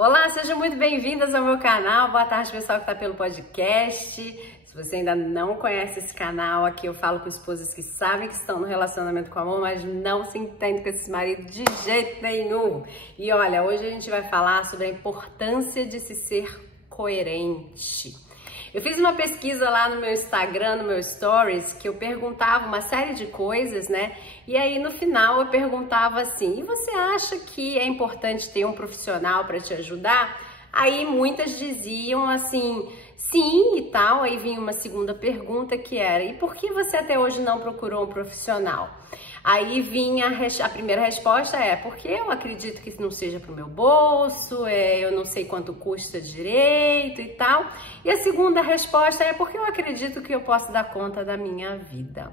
Olá, sejam muito bem-vindas ao meu canal. Boa tarde, pessoal que está pelo podcast. Se você ainda não conhece esse canal, aqui eu falo com esposas que sabem que estão no relacionamento com amor, mas não se entendem com esse marido de jeito nenhum. E olha, hoje a gente vai falar sobre a importância de se ser coerente. Eu fiz uma pesquisa lá no meu Instagram, no meu Stories, que eu perguntava uma série de coisas, né? E aí no final eu perguntava assim: e você acha que é importante ter um profissional para te ajudar? Aí muitas diziam assim, sim e tal. Aí vinha uma segunda pergunta que era: e por que você até hoje não procurou um profissional? Aí vinha a primeira resposta porque eu acredito que não seja para o meu bolso, eu não sei quanto custa direito e tal. E a segunda resposta porque eu acredito que eu posso dar conta da minha vida.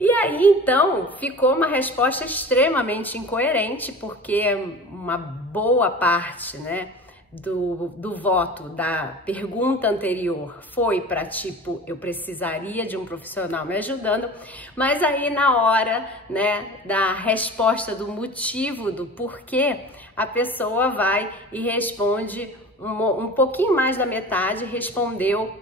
E aí, então, ficou uma resposta extremamente incoerente, porque uma boa parte, né, do voto da pergunta anterior foi para tipo, eu precisaria de um profissional me ajudando, mas aí na hora, né, da resposta do motivo do porquê, a pessoa vai e responde um pouquinho mais da metade, respondeu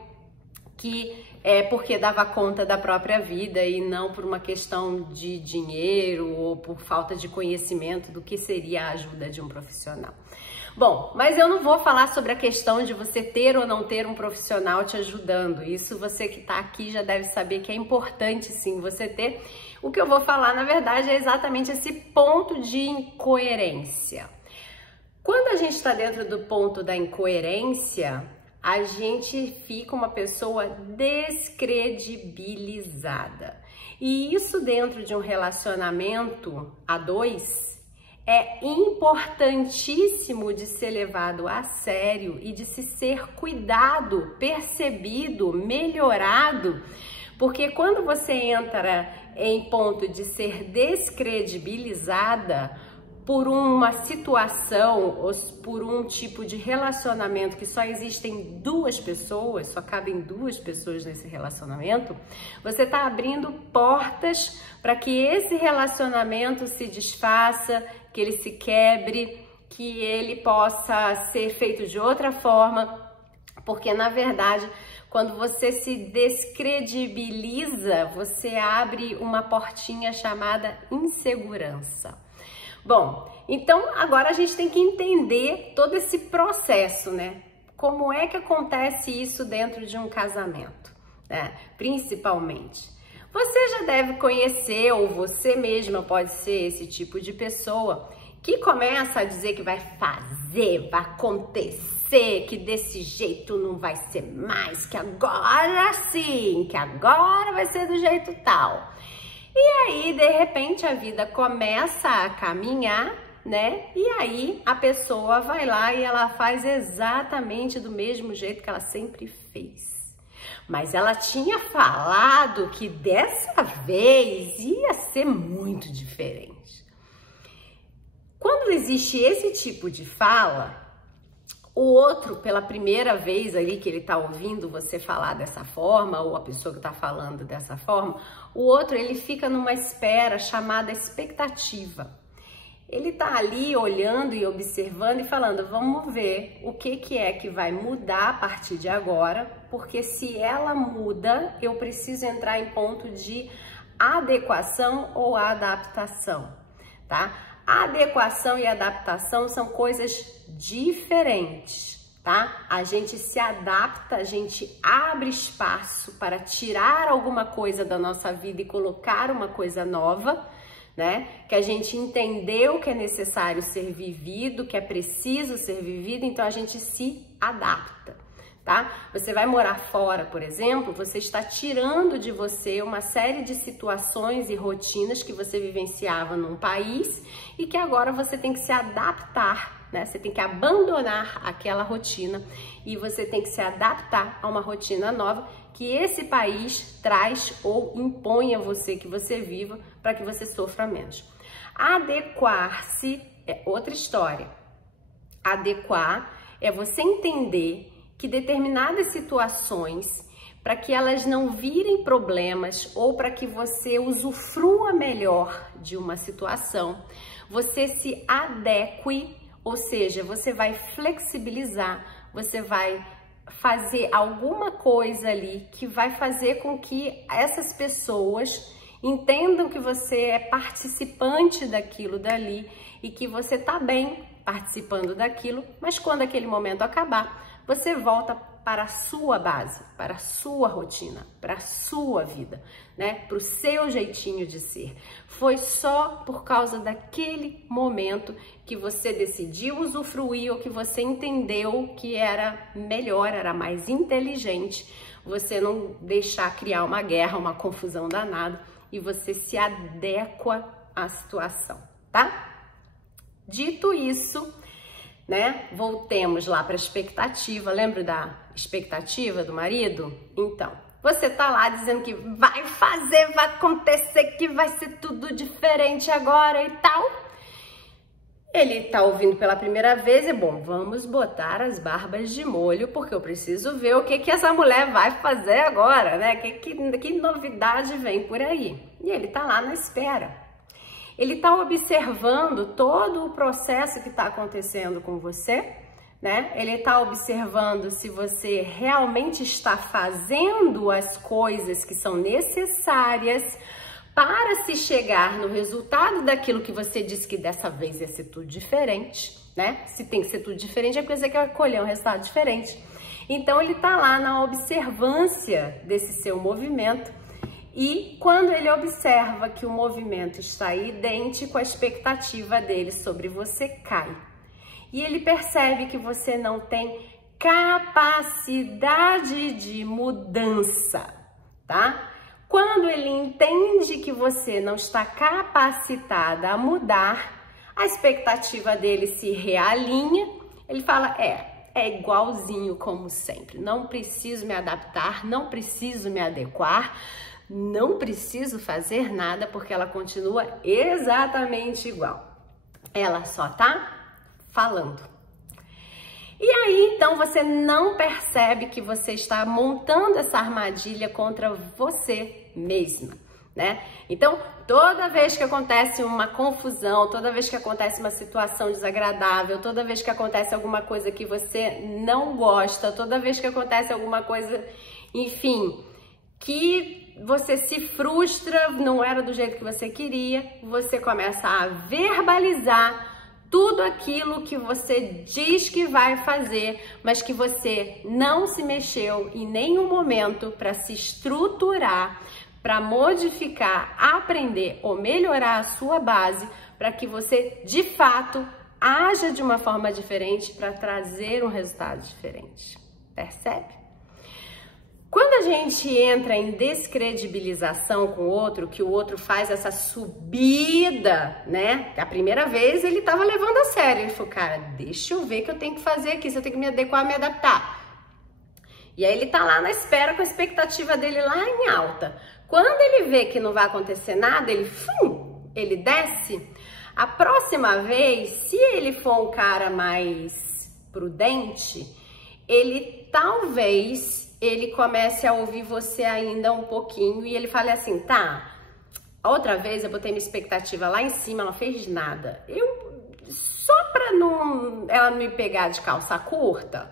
que é porque dava conta da própria vida e não por uma questão de dinheiro ou por falta de conhecimento do que seria a ajuda de um profissional. Bom, mas eu não vou falar sobre a questão de você ter ou não ter um profissional te ajudando. Isso você que está aqui já deve saber que é importante sim você ter. O que eu vou falar, na verdade, é exatamente esse ponto de incoerência. Quando a gente está dentro do ponto da incoerência, a gente fica uma pessoa descredibilizada. E isso dentro de um relacionamento a dois é importantíssimo de ser levado a sério e de se ser cuidado, percebido, melhorado, porque quando você entra em ponto de ser descredibilizada por uma situação ou por um tipo de relacionamento que só existem duas pessoas, só cabem duas pessoas nesse relacionamento, você está abrindo portas para que esse relacionamento se desfaça, que ele se quebre, que ele possa ser feito de outra forma, porque na verdade, quando você se descredibiliza, você abre uma portinha chamada insegurança. Bom, então agora a gente tem que entender todo esse processo, né? Como é que acontece isso dentro de um casamento, né? Principalmente. Você já deve conhecer, ou você mesma pode ser esse tipo de pessoa que começa a dizer que vai fazer, vai acontecer, que desse jeito não vai ser mais, que agora sim, que agora vai ser do jeito tal. E aí, de repente, a vida começa a caminhar, né? E aí a pessoa vai lá e ela faz exatamente do mesmo jeito que ela sempre fez. Mas ela tinha falado que dessa vez ia ser muito diferente. Quando existe esse tipo de fala, o outro, pela primeira vez ali que ele está ouvindo você falar dessa forma, ou a pessoa que está falando dessa forma, o outro ele fica numa espera chamada expectativa. Ele está ali olhando e observando e falando, vamos ver o que é que vai mudar a partir de agora, porque se ela muda, eu preciso entrar em ponto de adequação ou adaptação, tá? Adequação e adaptação são coisas diferentes, tá? A gente se adapta, a gente abre espaço para tirar alguma coisa da nossa vida e colocar uma coisa nova, né? Que a gente entendeu que é necessário ser vivido, que é preciso ser vivido, então a gente se adapta, tá? Você vai morar fora, por exemplo, você está tirando de você uma série de situações e rotinas que você vivenciava num país e que agora você tem que se adaptar, né? Você tem que abandonar aquela rotina e você tem que se adaptar a uma rotina nova que esse país traz ou impõe a você que você viva para que você sofra menos. Adequar-se é outra história. Adequar é você entender que determinadas situações, para que elas não virem problemas ou para que você usufrua melhor de uma situação, você se adeque Ou seja, você vai flexibilizar, você vai fazer alguma coisa ali que vai fazer com que essas pessoas entendam que você é participante daquilo dali e que você tá bem participando daquilo, mas quando aquele momento acabar, você volta para a sua base, para a sua rotina, para a sua vida, né? Para o seu jeitinho de ser. Foi só por causa daquele momento que você decidiu usufruir ou que você entendeu que era melhor, era mais inteligente você não deixar criar uma guerra, uma confusão danada e você se adequa à situação, tá? Dito isso, né? Voltemos lá para a expectativa. Lembra da expectativa do marido? Então, você tá lá dizendo que vai fazer, vai acontecer, que vai ser tudo diferente agora e tal. Ele tá ouvindo pela primeira vez e, bom, vamos botar as barbas de molho, porque eu preciso ver o que essa mulher vai fazer agora, né? Que novidade vem por aí? E ele tá lá na espera. Ele está observando todo o processo que está acontecendo com você, né? Ele está observando se você realmente está fazendo as coisas que são necessárias para se chegar no resultado daquilo que você disse que dessa vez ia ser tudo diferente, né? Se tem que ser tudo diferente, é porque você quer colher um resultado diferente. Então, ele está lá na observância desse seu movimento. E quando ele observa que o movimento está idêntico à expectativa dele sobre você, cai. E ele percebe que você não tem capacidade de mudança, tá? Quando ele entende que você não está capacitada a mudar, a expectativa dele se realinha, ele fala, é igualzinho como sempre, não preciso me adaptar, não preciso me adequar, não preciso fazer nada porque ela continua exatamente igual. Ela só tá falando. E aí, então, você não percebe que você está montando essa armadilha contra você mesma, né? Então, toda vez que acontece uma confusão, toda vez que acontece uma situação desagradável, toda vez que acontece alguma coisa que você não gosta, toda vez que acontece alguma coisa, enfim, que você se frustra, não era do jeito que você queria, você começa a verbalizar tudo aquilo que você diz que vai fazer, mas que você não se mexeu em nenhum momento para se estruturar, para modificar, aprender ou melhorar a sua base, para que você, de fato, haja de uma forma diferente para trazer um resultado diferente. Percebe? Quando a gente entra em descredibilização com o outro, que o outro faz essa subida, né? A primeira vez ele tava levando a sério. Ele falou, cara, deixa eu ver o que eu tenho que fazer aqui, se eu tenho que me adequar, me adaptar. E aí ele tá lá na espera com a expectativa dele lá em alta. Quando ele vê que não vai acontecer nada, ele desce. A próxima vez, se ele for um cara mais prudente, ele talvez ele comece a ouvir você ainda um pouquinho e ele fale assim, tá, outra vez eu botei minha expectativa lá em cima, ela não fez nada. Só pra ela não me pegar de calça curta,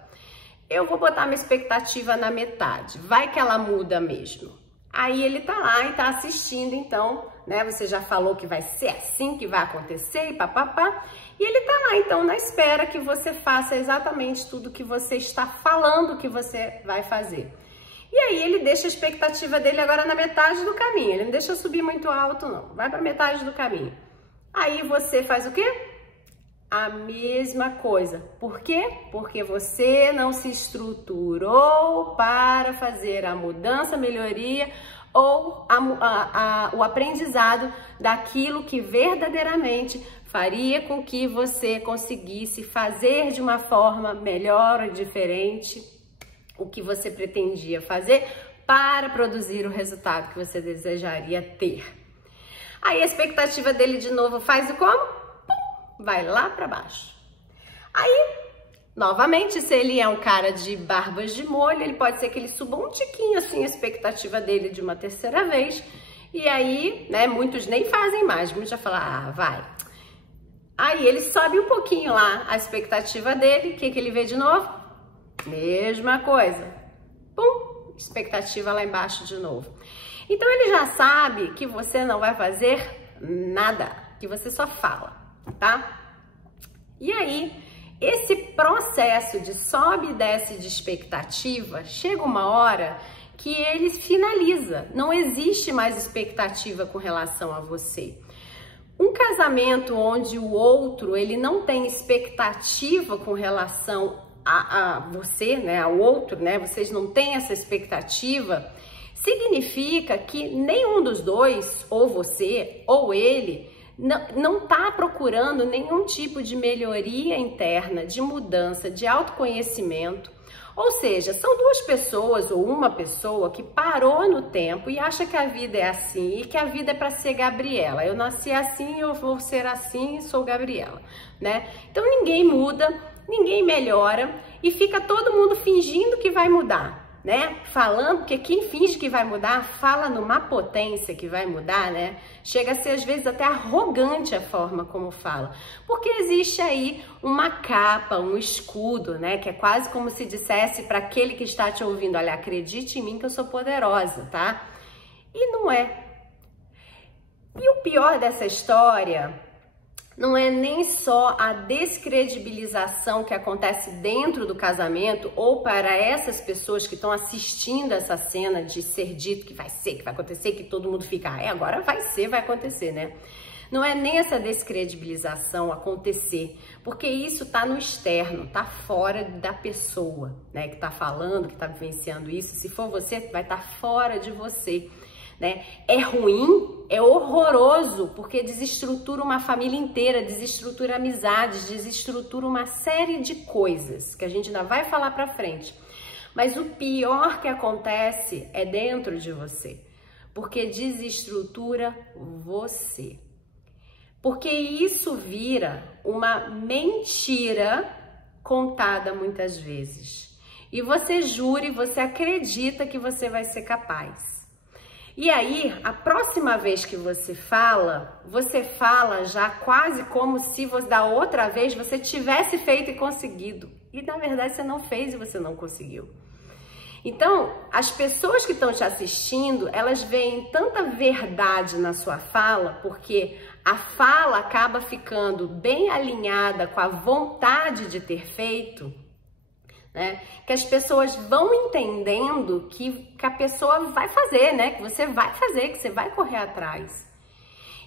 eu vou botar minha expectativa na metade, vai que ela muda mesmo. Aí ele tá lá e tá assistindo, então, né, você já falou que vai ser assim, que vai acontecer e papapá, e ele tá lá, então, na espera que você faça exatamente tudo que você está falando que você vai fazer. E aí ele deixa a expectativa dele agora na metade do caminho, ele não deixa subir muito alto não, vai pra metade do caminho. Aí você faz o quê? A mesma coisa. Por quê? Porque você não se estruturou para fazer a mudança, a melhoria ou o aprendizado daquilo que verdadeiramente faria com que você conseguisse fazer de uma forma melhor ou diferente o que você pretendia fazer para produzir o resultado que você desejaria ter. Aí a expectativa dele de novo faz o como? Vai lá para baixo. Aí, novamente, se ele é um cara de barbas de molho, ele pode ser que ele suba um tiquinho assim a expectativa dele de uma terceira vez. E aí, né, muitos nem fazem mais, muitos já falam, ah, vai. Aí ele sobe um pouquinho lá a expectativa dele, o que ele vê de novo? Mesma coisa. Pum, expectativa lá embaixo de novo. Então ele já sabe que você não vai fazer nada, que você só fala, tá? E aí, esse processo de sobe e desce de expectativa, chega uma hora que ele finaliza. Não existe mais expectativa com relação a você. Um casamento onde o outro, ele não tem expectativa com relação a você, né, ao outro, né, vocês não têm essa expectativa, significa que nenhum dos dois, ou você, ou ele, não está procurando nenhum tipo de melhoria interna, de mudança, de autoconhecimento. Ou seja, são duas pessoas ou uma pessoa que parou no tempo e acha que a vida é assim e que a vida é para ser Gabriela. Eu nasci assim, eu vou ser assim e sou Gabriela, né? Então ninguém muda, ninguém melhora e fica todo mundo fingindo que vai mudar, né? Falando, porque quem finge que vai mudar, fala numa potência que vai mudar, né? Chega a ser às vezes até arrogante a forma como fala, porque existe aí uma capa, um escudo, né? Que é quase como se dissesse para aquele que está te ouvindo, olha, acredite em mim que eu sou poderosa, tá? E não é. E o pior dessa história não é nem só a descredibilização que acontece dentro do casamento ou para essas pessoas que estão assistindo essa cena de ser dito que vai ser, que vai acontecer, que todo mundo fica, agora vai ser, vai acontecer, né? Não é nem essa descredibilização acontecer, porque isso tá no externo, tá fora da pessoa, né? Que tá falando, que tá vivenciando isso. Se for você, vai estar fora de você. Né? É ruim, é horroroso, porque desestrutura uma família inteira, desestrutura amizades, desestrutura uma série de coisas que a gente ainda vai falar pra frente. Mas o pior que acontece é dentro de você, porque desestrutura você. Porque isso vira uma mentira contada muitas vezes. E você jura e você acredita que você vai ser capaz. E aí, a próxima vez que você fala já quase como se da outra vez você tivesse feito e conseguido. E na verdade você não fez e você não conseguiu. Então, as pessoas que estão te assistindo, elas veem tanta verdade na sua fala, porque a fala acaba ficando bem alinhada com a vontade de ter feito, né? Que as pessoas vão entendendo que a pessoa vai fazer, né? Que você vai fazer, que você vai correr atrás.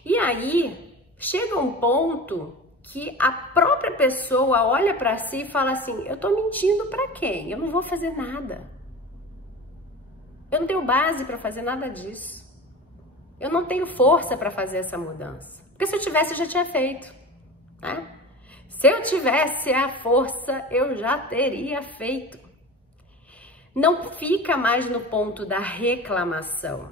E aí, chega um ponto que a própria pessoa olha para si e fala assim, eu tô mentindo para quem? Eu não vou fazer nada. Eu não tenho base para fazer nada disso. Eu não tenho força para fazer essa mudança. Porque se eu tivesse, eu já tinha feito, né? Se eu tivesse a força, eu já teria feito. Não fica mais no ponto da reclamação,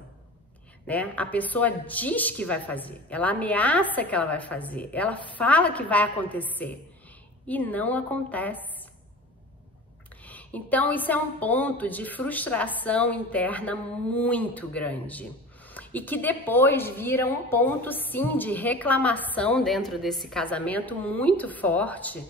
né? A pessoa diz que vai fazer, ela ameaça que ela vai fazer, ela fala que vai acontecer e não acontece. Então, isso é um ponto de frustração interna muito grande. E que depois vira um ponto, sim, de reclamação dentro desse casamento muito forte,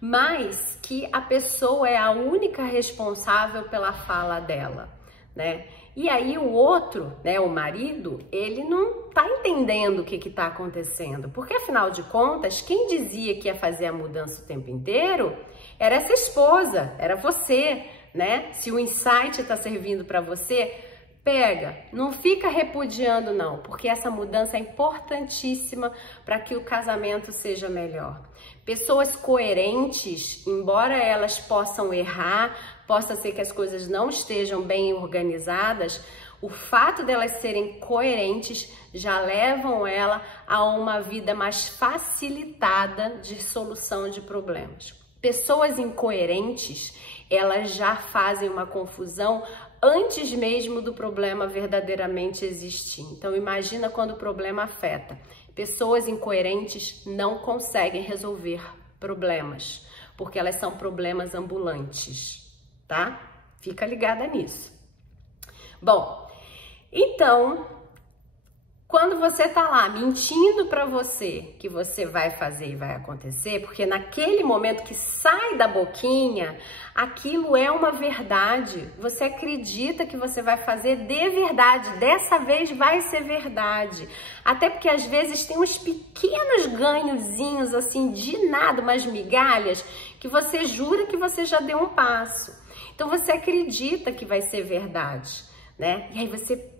mas que a pessoa é a única responsável pela fala dela, né? E aí o outro, né, o marido, ele não tá entendendo o que tá acontecendo, porque afinal de contas, quem dizia que ia fazer a mudança o tempo inteiro era essa esposa, era você, né? Se o insight tá servindo para você, pega, não fica repudiando não, porque essa mudança é importantíssima para que o casamento seja melhor. Pessoas coerentes, embora elas possam errar, possa ser que as coisas não estejam bem organizadas, o fato delas serem coerentes já levam ela a uma vida mais facilitada de solução de problemas. Pessoas incoerentes, elas já fazem uma confusão antes mesmo do problema verdadeiramente existir. Então, imagina quando o problema afeta. Pessoas incoerentes não conseguem resolver problemas, porque elas são problemas ambulantes, tá? Fica ligada nisso. Bom, então, Quando você tá lá mentindo para você que você vai fazer e vai acontecer, porque naquele momento que sai da boquinha, aquilo é uma verdade. Você acredita que você vai fazer de verdade. Dessa vez vai ser verdade. Até porque às vezes tem uns pequenos ganhozinhos assim de nada, umas migalhas, que você jura que você já deu um passo. Então você acredita que vai ser verdade, né? E aí você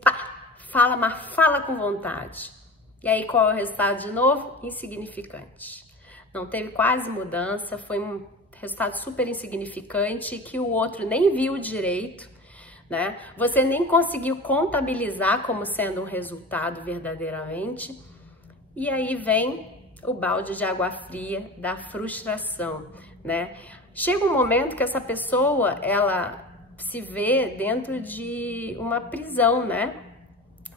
fala, mas fala com vontade. E aí qual é o resultado de novo? Insignificante. Não teve quase mudança, foi um resultado super insignificante que o outro nem viu direito, né? Você nem conseguiu contabilizar como sendo um resultado verdadeiramente. E aí vem o balde de água fria da frustração, né? Chega um momento que essa pessoa, ela se vê dentro de uma prisão, né?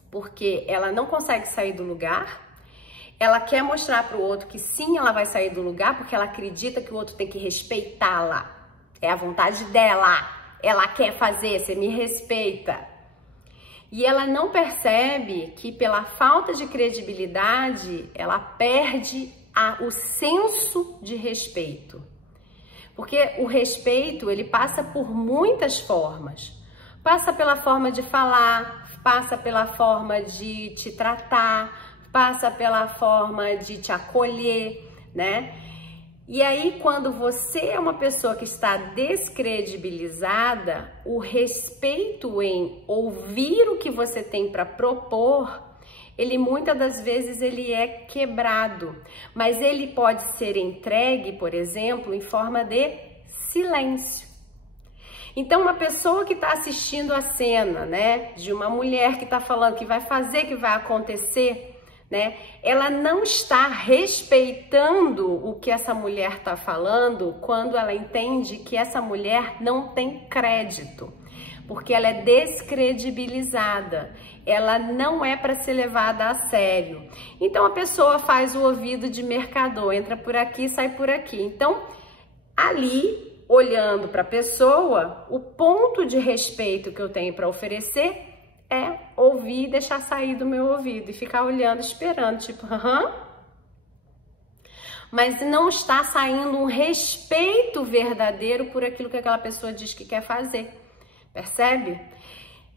Porque ela não consegue sair do lugar, ela quer mostrar para o outro que sim, ela vai sair do lugar, porque ela acredita que o outro tem que respeitá-la. É a vontade dela, ela quer fazer, você me respeita. E ela não percebe que pela falta de credibilidade, ela perde o senso de respeito. Porque o respeito, ele passa por muitas formas. Passa pela forma de falar, passa pela forma de te tratar, passa pela forma de te acolher, né? E aí, quando você é uma pessoa que está descredibilizada, o respeito em ouvir o que você tem para propor, ele muitas das vezes ele é quebrado, mas ele pode ser entregue, por exemplo, em forma de silêncio. Então, uma pessoa que está assistindo a cena, né, de uma mulher que está falando que vai fazer, que vai acontecer, né, ela não está respeitando o que essa mulher está falando quando ela entende que essa mulher não tem crédito, porque ela é descredibilizada, ela não é para ser levada a sério. Então, a pessoa faz o ouvido de mercador, entra por aqui, sai por aqui. Então, ali, olhando para a pessoa, o ponto de respeito que eu tenho para oferecer é ouvir e deixar sair do meu ouvido e ficar olhando, esperando, tipo, mas não está saindo um respeito verdadeiro por aquilo que aquela pessoa diz que quer fazer, percebe?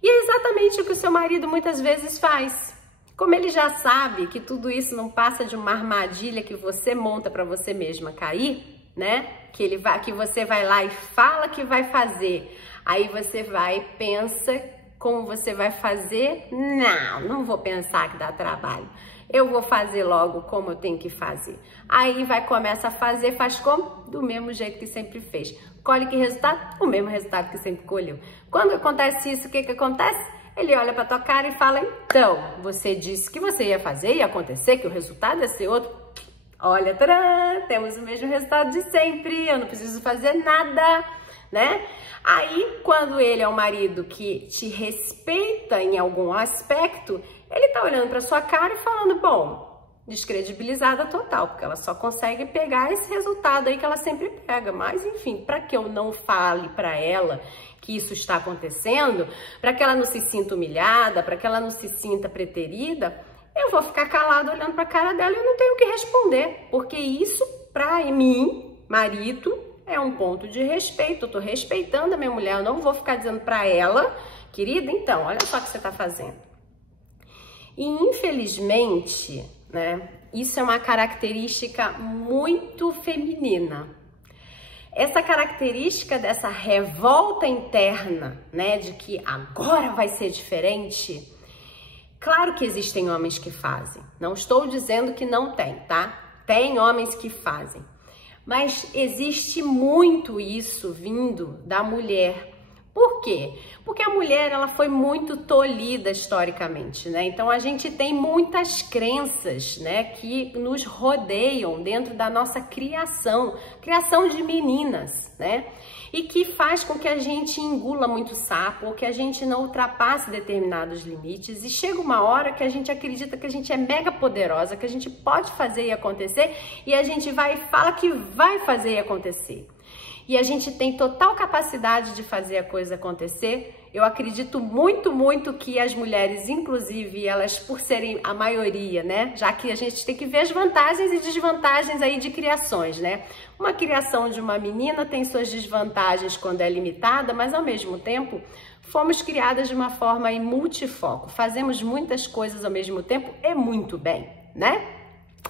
E é exatamente o que o seu marido muitas vezes faz. Como ele já sabe que tudo isso não passa de uma armadilha que você monta para você mesma cair, né? Que você vai lá e fala que vai fazer. Aí você vai e pensa como você vai fazer. Não vou pensar que dá trabalho. Eu vou fazer logo como eu tenho que fazer. Aí começa a fazer, faz como? Do mesmo jeito que sempre fez. Colhe que resultado? O mesmo resultado que sempre colheu. Quando acontece isso, o que acontece? Ele olha para tua cara e fala, então, você disse que você ia fazer, ia acontecer, que o resultado ia ser outro. Olha, tcharam, temos o mesmo resultado de sempre, eu não preciso fazer nada, né? Aí, quando ele é um marido que te respeita em algum aspecto, ele tá olhando para sua cara e falando, bom, descredibilizada total, porque ela só consegue pegar esse resultado aí que ela sempre pega. Mas, enfim, para que eu não fale para ela que isso está acontecendo, para que ela não se sinta humilhada, para que ela não se sinta preterida, eu vou ficar calado olhando para a cara dela e eu não tenho o que responder, porque isso, para mim, marido, é um ponto de respeito. Eu tô respeitando a minha mulher, eu não vou ficar dizendo para ela, querida, então, olha só o que você tá fazendo. E, infelizmente, né, isso é uma característica muito feminina. Essa característica dessa revolta interna, né, de que agora vai ser diferente. Claro que existem homens que fazem, não estou dizendo que não tem, tá? Tem homens que fazem, mas existe muito isso vindo da mulher. Por quê? Porque a mulher, ela foi muito tolhida historicamente, né? Então a gente tem muitas crenças, né, que nos rodeiam dentro da nossa criação de meninas, né? E que faz com que a gente engula muito sapo, ou que a gente não ultrapasse determinados limites, e chega uma hora que a gente acredita que a gente é mega poderosa, que a gente pode fazer e acontecer, e a gente vai e fala que vai fazer e acontecer. E a gente tem total capacidade de fazer a coisa acontecer. Eu acredito muito, muito que as mulheres, inclusive, elas, por serem a maioria, né? Já que a gente tem que ver as vantagens e desvantagens aí de criações, né? Uma criação de uma menina tem suas desvantagens quando é limitada, mas ao mesmo tempo, fomos criadas de uma forma aí multifoco. Fazemos muitas coisas ao mesmo tempo e muito bem, né?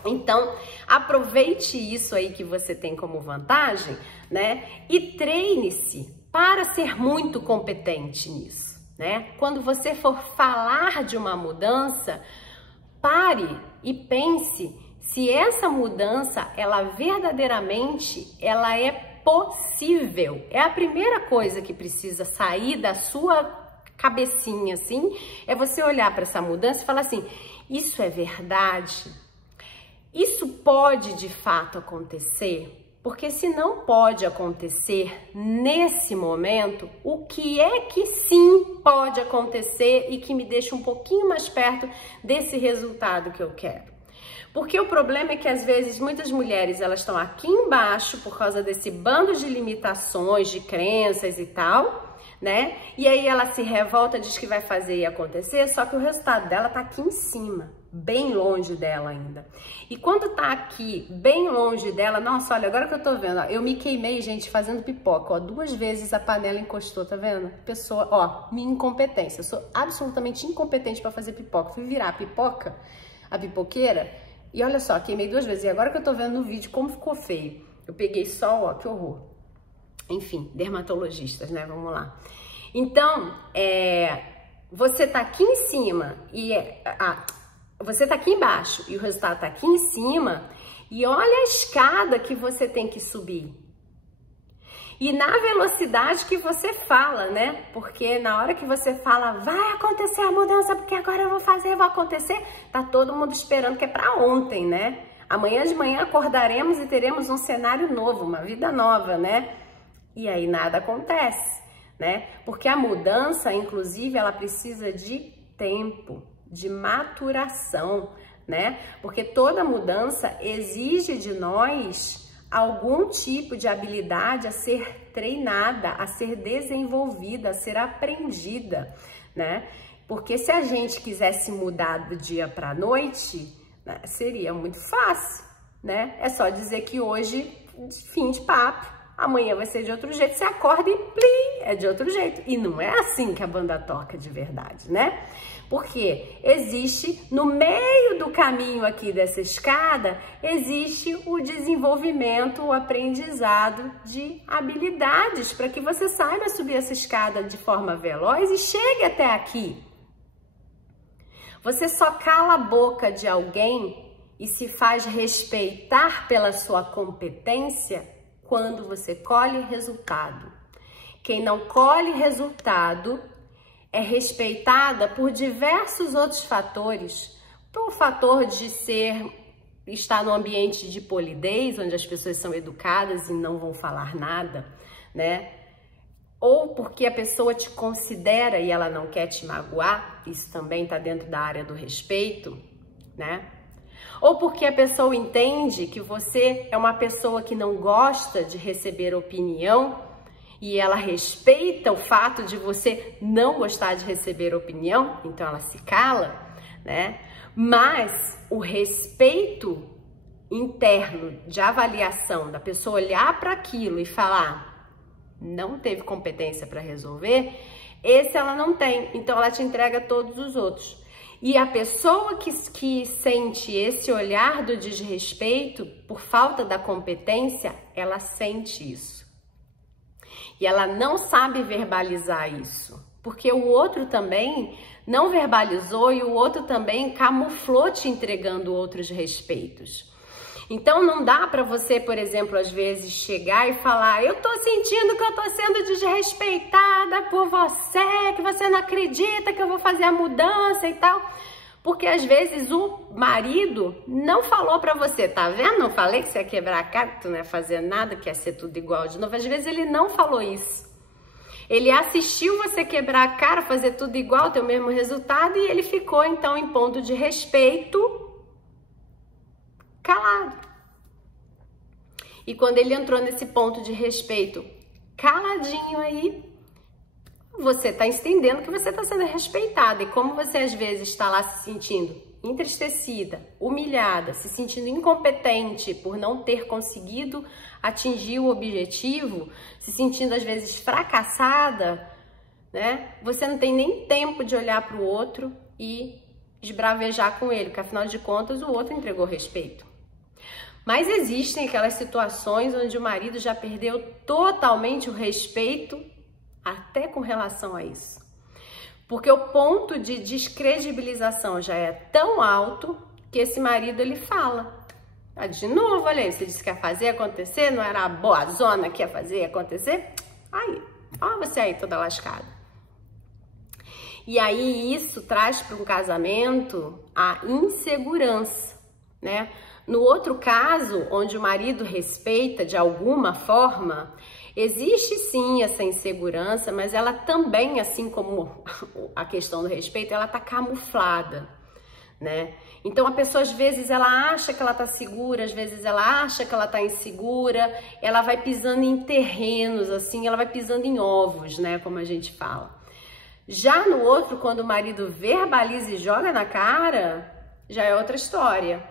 Então, aproveite isso aí que você tem como vantagem, né? E treine-se para ser muito competente nisso, né? Quando você for falar de uma mudança, pare e pense se essa mudança, ela verdadeiramente, ela é possível. É a primeira coisa que precisa sair da sua cabecinha, assim, é você olhar para essa mudança e falar assim, isso é verdade? Isso pode de fato acontecer? Porque se não pode acontecer nesse momento, o que é que sim pode acontecer e que me deixa um pouquinho mais perto desse resultado que eu quero? Porque o problema é que às vezes muitas mulheres elas estão aqui embaixo por causa desse bando de limitações, de crenças e tal, né? E aí ela se revolta, diz que vai fazer e acontecer, só que o resultado dela tá aqui em cima, bem longe dela ainda. E quando tá aqui, bem longe dela, nossa, olha, agora que eu tô vendo, ó, eu me queimei, gente, fazendo pipoca, ó, 2 vezes a panela encostou, tá vendo? Pessoa, ó, minha incompetência, eu sou absolutamente incompetente para fazer pipoca. Fui virar a pipoca, a pipoqueira, e olha só, queimei 2 vezes, e agora que eu tô vendo no vídeo como ficou feio, eu peguei só, ó, que horror. Enfim, dermatologistas, né? Vamos lá. Então, você tá aqui em cima e você tá aqui embaixo e o resultado tá aqui em cima e olha a escada que você tem que subir. E na velocidade que você fala, né? Porque na hora que você fala, vai acontecer a mudança, porque agora eu vou fazer, vai acontecer, tá todo mundo esperando que é pra ontem, né? Amanhã de manhã acordaremos e teremos um cenário novo, uma vida nova, né? E aí nada acontece, né? Porque a mudança, inclusive, ela precisa de tempo, de maturação, né? Porque toda mudança exige de nós algum tipo de habilidade a ser treinada, a ser desenvolvida, a ser aprendida, né? Porque se a gente quisesse mudar do dia para a noite, né, seria muito fácil, né? É só dizer que hoje, fim de papo, amanhã vai ser de outro jeito, você acorda e plim, é de outro jeito. E não é assim que a banda toca de verdade, né? Porque existe, no meio do caminho aqui dessa escada, existe o desenvolvimento, o aprendizado de habilidades para que você saiba subir essa escada de forma veloz e chegue até aqui. Você só cala a boca de alguém e se faz respeitar pela sua competência quando você colhe resultado. Quem não colhe resultado é respeitada por diversos outros fatores. Por fator de estar no ambiente de polidez, onde as pessoas são educadas e não vão falar nada, né? Ou porque a pessoa te considera e ela não quer te magoar, isso também está dentro da área do respeito, né? Ou porque a pessoa entende que você é uma pessoa que não gosta de receber opinião e ela respeita o fato de você não gostar de receber opinião, então ela se cala, né? Mas o respeito interno de avaliação da pessoa olhar para aquilo e falar, não teve competência para resolver, esse ela não tem, então ela te entrega todos os outros. E a pessoa que sente esse olhar do desrespeito por falta da competência, ela sente isso. E ela não sabe verbalizar isso, porque o outro também não verbalizou e o outro também camuflou te entregando outros respeitos. Então não dá para você, por exemplo, às vezes chegar e falar, eu tô sentindo que eu tô sendo desrespeitada por você, que você não acredita que eu vou fazer a mudança e tal. Porque às vezes o marido não falou para você, tá vendo? Não falei que você ia quebrar a cara, que tu não ia fazer nada, que ia ser tudo igual de novo. Às vezes ele não falou isso. Ele assistiu você quebrar a cara, fazer tudo igual, ter o mesmo resultado, e ele ficou então em ponto de respeito calado. E quando ele entrou nesse ponto de respeito caladinho aí, você está entendendo que você está sendo respeitada. E como você às vezes está lá se sentindo entristecida, humilhada, se sentindo incompetente por não ter conseguido atingir o objetivo, se sentindo às vezes fracassada, né? Você não tem nem tempo de olhar para o outro e esbravejar com ele, porque afinal de contas o outro entregou respeito. Mas existem aquelas situações onde o marido já perdeu totalmente o respeito até com relação a isso. Porque o ponto de descredibilização já é tão alto que esse marido ele fala: ah, de novo, olha aí, você disse que ia fazer acontecer, não era a boa zona que ia fazer acontecer? Aí, ó você aí toda lascada. E aí isso traz para um casamento a insegurança, né? No outro caso, onde o marido respeita de alguma forma, existe sim essa insegurança, mas ela também, assim como a questão do respeito, ela tá camuflada, né? Então a pessoa às vezes ela acha que ela tá segura, às vezes ela acha que ela tá insegura, ela vai pisando em terrenos, assim, ela vai pisando em ovos, né? Como a gente fala. Já no outro, quando o marido verbaliza e joga na cara, já é outra história.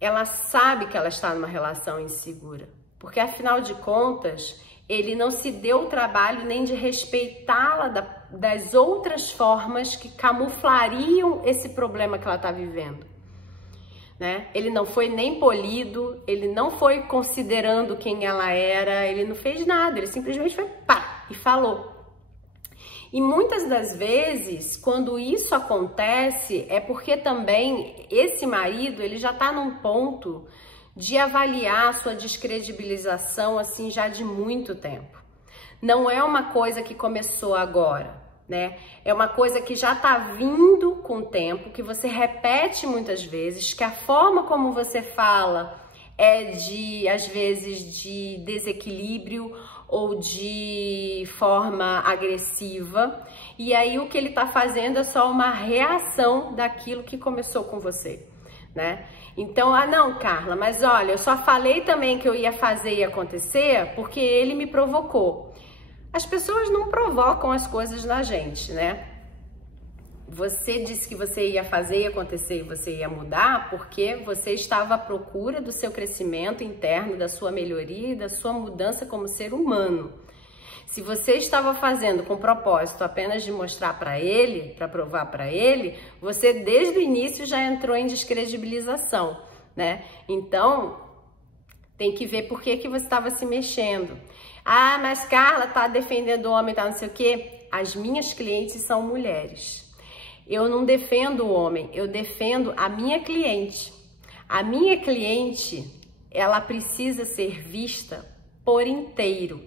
Ela sabe que ela está numa relação insegura, porque afinal de contas, ele não se deu o trabalho nem de respeitá-la das outras formas que camuflariam esse problema que ela está vivendo, né? Ele não foi nem polido, ele não foi considerando quem ela era, ele não fez nada, ele simplesmente foi pá e falou. E muitas das vezes, quando isso acontece, é porque também esse marido, ele já está num ponto de avaliar a sua descredibilização, assim, já de muito tempo. Não é uma coisa que começou agora, né? É uma coisa que já está vindo com o tempo, que você repete muitas vezes, que a forma como você fala é de, às vezes, de desequilíbrio ou de forma agressiva, e aí o que ele tá fazendo é só uma reação daquilo que começou com você, né? Então, ah não, Carla, mas olha, eu só falei também que eu ia fazer e acontecer porque ele me provocou. As pessoas não provocam as coisas na gente, né? Você disse que você ia fazer e acontecer e você ia mudar porque você estava à procura do seu crescimento interno, da sua melhoria e da sua mudança como ser humano. Se você estava fazendo com propósito apenas de mostrar para ele, para provar para ele, você desde o início já entrou em descredibilização, né? Então, tem que ver por que você estava se mexendo. Ah, mas Carla tá defendendo o homem, tá não sei o quê. As minhas clientes são mulheres. Eu não defendo o homem, eu defendo a minha cliente. A minha cliente, ela precisa ser vista por inteiro.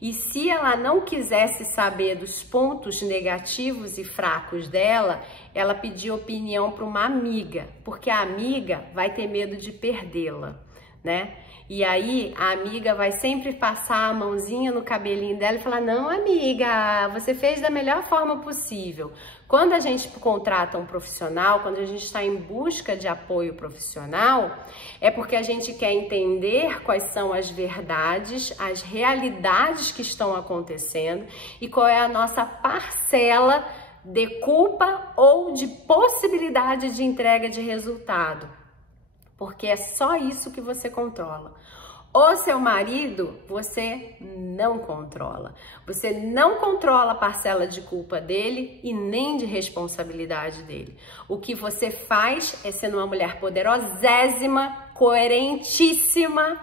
E se ela não quisesse saber dos pontos negativos e fracos dela, ela pediu opinião para uma amiga, porque a amiga vai ter medo de perdê-la, né? E aí a amiga vai sempre passar a mãozinha no cabelinho dela e falar: não, amiga, você fez da melhor forma possível. Quando a gente contrata um profissional, quando a gente está em busca de apoio profissional, é porque a gente quer entender quais são as verdades, as realidades que estão acontecendo e qual é a nossa parcela de culpa ou de possibilidade de entrega de resultado. Porque é só isso que você controla. O seu marido, você não controla. Você não controla a parcela de culpa dele e nem de responsabilidade dele. O que você faz é ser uma mulher poderosésima, coerentíssima,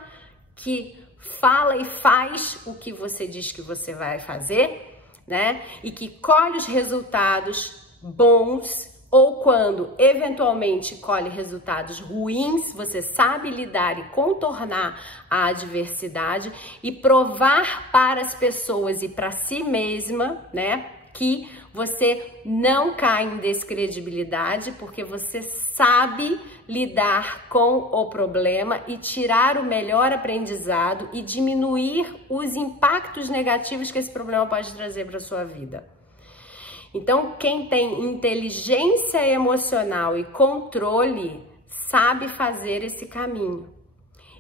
que fala e faz o que você diz que você vai fazer, né? E que colhe os resultados bons, ou quando eventualmente colhe resultados ruins, você sabe lidar e contornar a adversidade e provar para as pessoas e para si mesma, né, que você não cai em descredibilidade, porque você sabe lidar com o problema e tirar o melhor aprendizado e diminuir os impactos negativos que esse problema pode trazer para a sua vida. Então, quem tem inteligência emocional e controle sabe fazer esse caminho.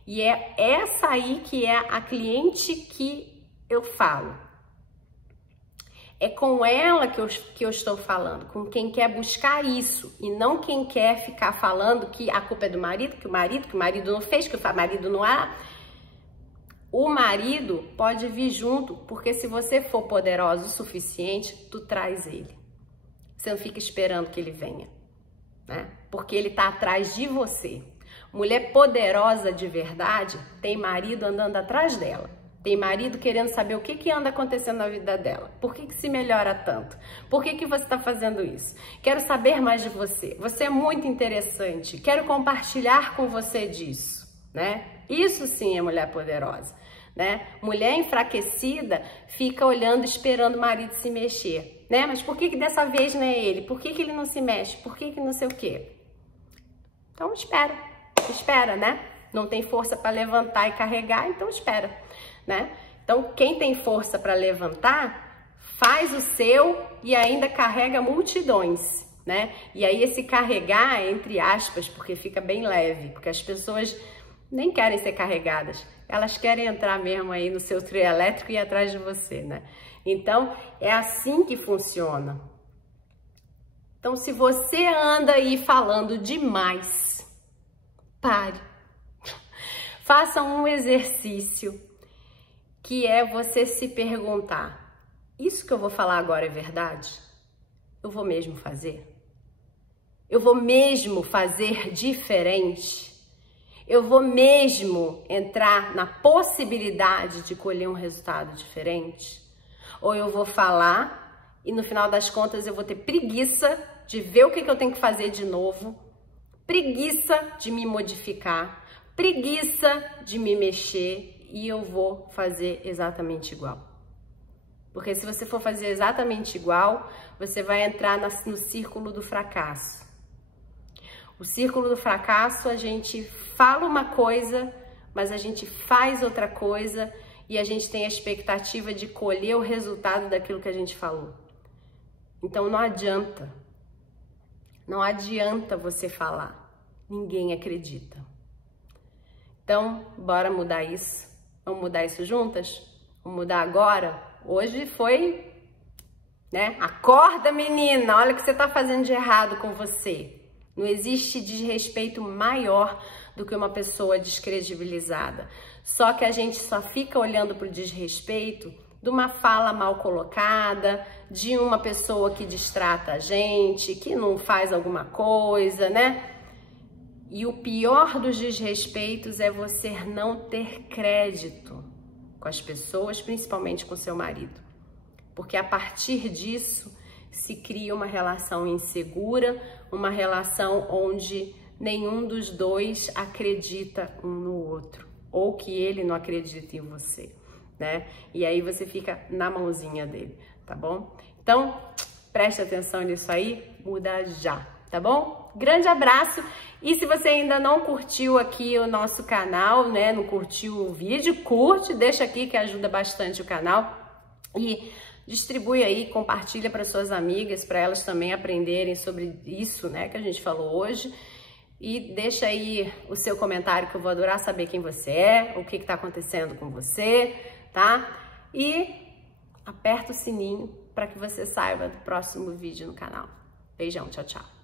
E é essa aí que é a cliente que eu falo. É com ela que eu estou falando, com quem quer buscar isso, e não quem quer ficar falando que a culpa é do marido, que o marido não fez, que o marido não há. O marido pode vir junto, porque se você for poderosa o suficiente, tu traz ele. Você não fica esperando que ele venha, né? Porque ele tá atrás de você. Mulher poderosa de verdade tem marido andando atrás dela. Tem marido querendo saber o que anda acontecendo na vida dela. Por que se melhora tanto? Por que você está fazendo isso? Quero saber mais de você. Você é muito interessante. Quero compartilhar com você disso, né? Isso sim é mulher poderosa, né? Mulher enfraquecida fica olhando, esperando o marido se mexer, né? Mas por que dessa vez não é ele? Por que ele não se mexe? Por que não sei o quê? Então espera, né? Não tem força para levantar e carregar, então espera, né? Então quem tem força para levantar, faz o seu e ainda carrega multidões, né? E aí esse carregar é entre aspas, porque fica bem leve, porque as pessoas nem querem ser carregadas, elas querem entrar mesmo aí no seu trio elétrico e ir atrás de você, né? Então é assim que funciona. Então se você anda aí falando demais, pare. Faça um exercício que é você se perguntar: isso que eu vou falar agora é verdade? Eu vou mesmo fazer? Eu vou mesmo fazer diferente? Eu vou mesmo entrar na possibilidade de colher um resultado diferente? Ou eu vou falar e no final das contas eu vou ter preguiça de ver o que eu tenho que fazer de novo, preguiça de me modificar, preguiça de me mexer e eu vou fazer exatamente igual. Porque se você for fazer exatamente igual, você vai entrar no círculo do fracasso. O círculo do fracasso, a gente fala uma coisa, mas a gente faz outra coisa e a gente tem a expectativa de colher o resultado daquilo que a gente falou. Então não adianta. Não adianta você falar. Ninguém acredita. Então, bora mudar isso. Vamos mudar isso juntas? Vamos mudar agora? Hoje foi, né? Acorda, menina! Olha o que você tá fazendo de errado com você. Não existe desrespeito maior do que uma pessoa descredibilizada. Só que a gente só fica olhando para o desrespeito de uma fala mal colocada, de uma pessoa que distrata a gente, que não faz alguma coisa, né? E o pior dos desrespeitos é você não ter crédito com as pessoas, principalmente com seu marido. Porque a partir disso se cria uma relação insegura, uma relação onde nenhum dos dois acredita um no outro, ou que ele não acredita em você, né? E aí você fica na mãozinha dele, tá bom? Então, preste atenção nisso aí, muda já, tá bom? Grande abraço! E se você ainda não curtiu aqui o nosso canal, né? Não curtiu o vídeo, curte, deixa aqui que ajuda bastante o canal. E distribui aí, compartilha para suas amigas, para elas também aprenderem sobre isso, né, que a gente falou hoje. E deixa aí o seu comentário, que eu vou adorar saber quem você é, o que está acontecendo com você, tá? E aperta o sininho para que você saiba do próximo vídeo no canal. Beijão, tchau, tchau.